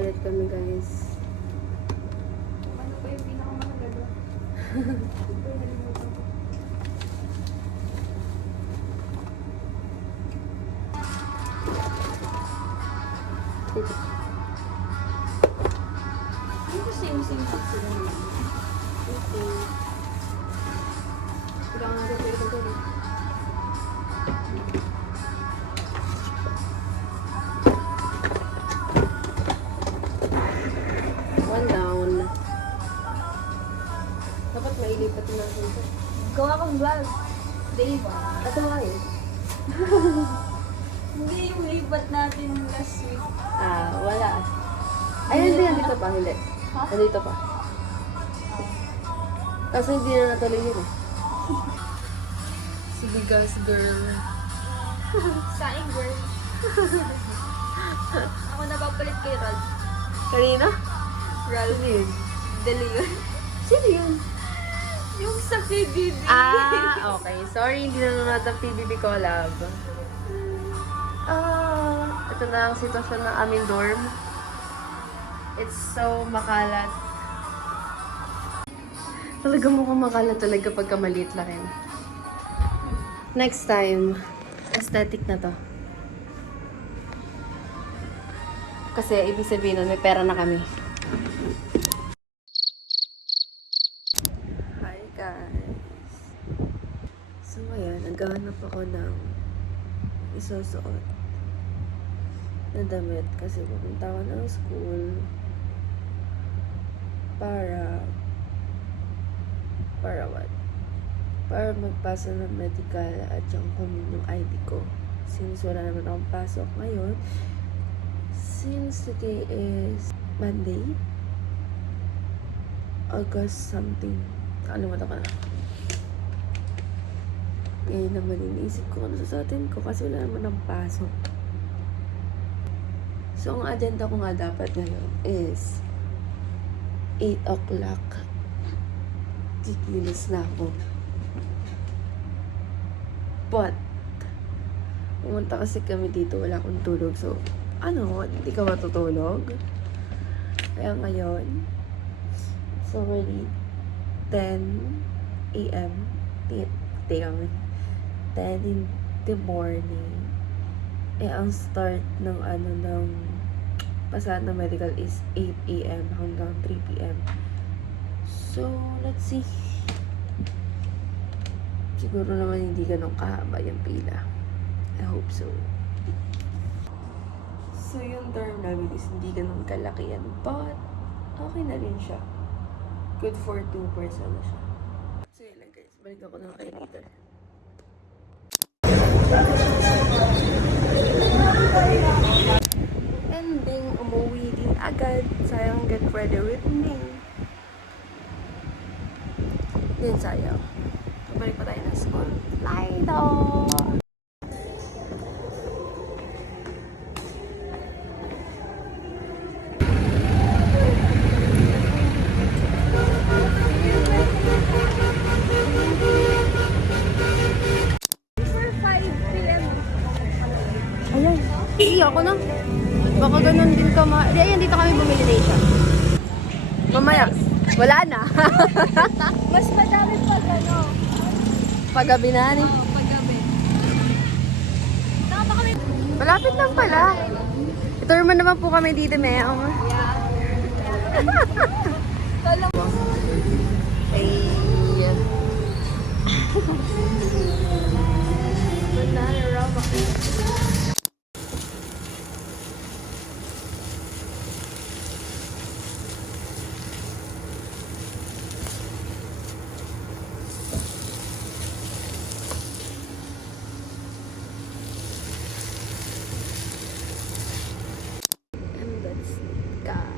ulit kami, guys. Ano pa yung pinakamahalaga? Ito yung nalimutan ko. Dito same-same pa sila naman. Okay. Kailangan ko ito rin. One down. Dapat mailipat na natin ito. Gawa kang vlog. Diba? Ito nga eh. Hindi yung lipat natin last week. Wala. Ay, hindi. Nandito pa. Hindi. Ha? Nandito pa. Kasi hindi na natuloy yun eh. Sige, gas girl. Saing girl. Ako napapalit kay Rod. Kanina? Ralph. Sino yun? De Leon. Sino yun? Yung sa PBB. Okay. Sorry, hindi nanonood ng PBB collab. Ito na ang sitwasyon ng aming dorm. It's so makalat. Talaga mukhang makalat talaga pagka maliit lang rin. Next time, aesthetic na to. Kasi ibig sabihin nun, may pera na kami. Hi guys! So ayan, naghahanap ako ng isusuot na damit kasi pupunta ako ng school para what? Para magpasa ng medical at yung kunin yung ID ko. Since wala naman akong pasok ngayon, since today is Monday, August something, nakalimutan ko na. Ngayon naman iniisip ko ano susuotin ko kasi wala naman ang pasok. So, ang agenda ko nga dapat ngayon is 8 o'clock. Kikilos na ako. But, pumunta kasi kami dito, wala akong tulog. So, hindi ka matutulog? Kaya ngayon, it's already 10 a.m. Tingnan 10 in the morning. Ang start ng pasahan ng medical is 8 a.m. hanggang 3 p.m. So, let's see. Siguro naman hindi ganun kahaba yung pila. I hope so. So, yung term namin is hindi ganun kalaki yan. But, okay na rin siya. Good for 2 person na siya. So, yun lang guys. Balik ako ng kay later. Ending, umuwi din agad. Sayang get ready with me. Yan sayang. Balik pa tayo ng school. Later! Ayan. Sige, ako na. Baka ganun din ka Di, ayan, dito kami bumili na siya. Mamaya. Wala na. Mas madami pag Paggabi na ni. paggabi. Saka pa kami. Malapit lang pala. Itour mo naman po kami dito, Ma'am. Kala mo. Ay. Banana rama. And that's it, guys.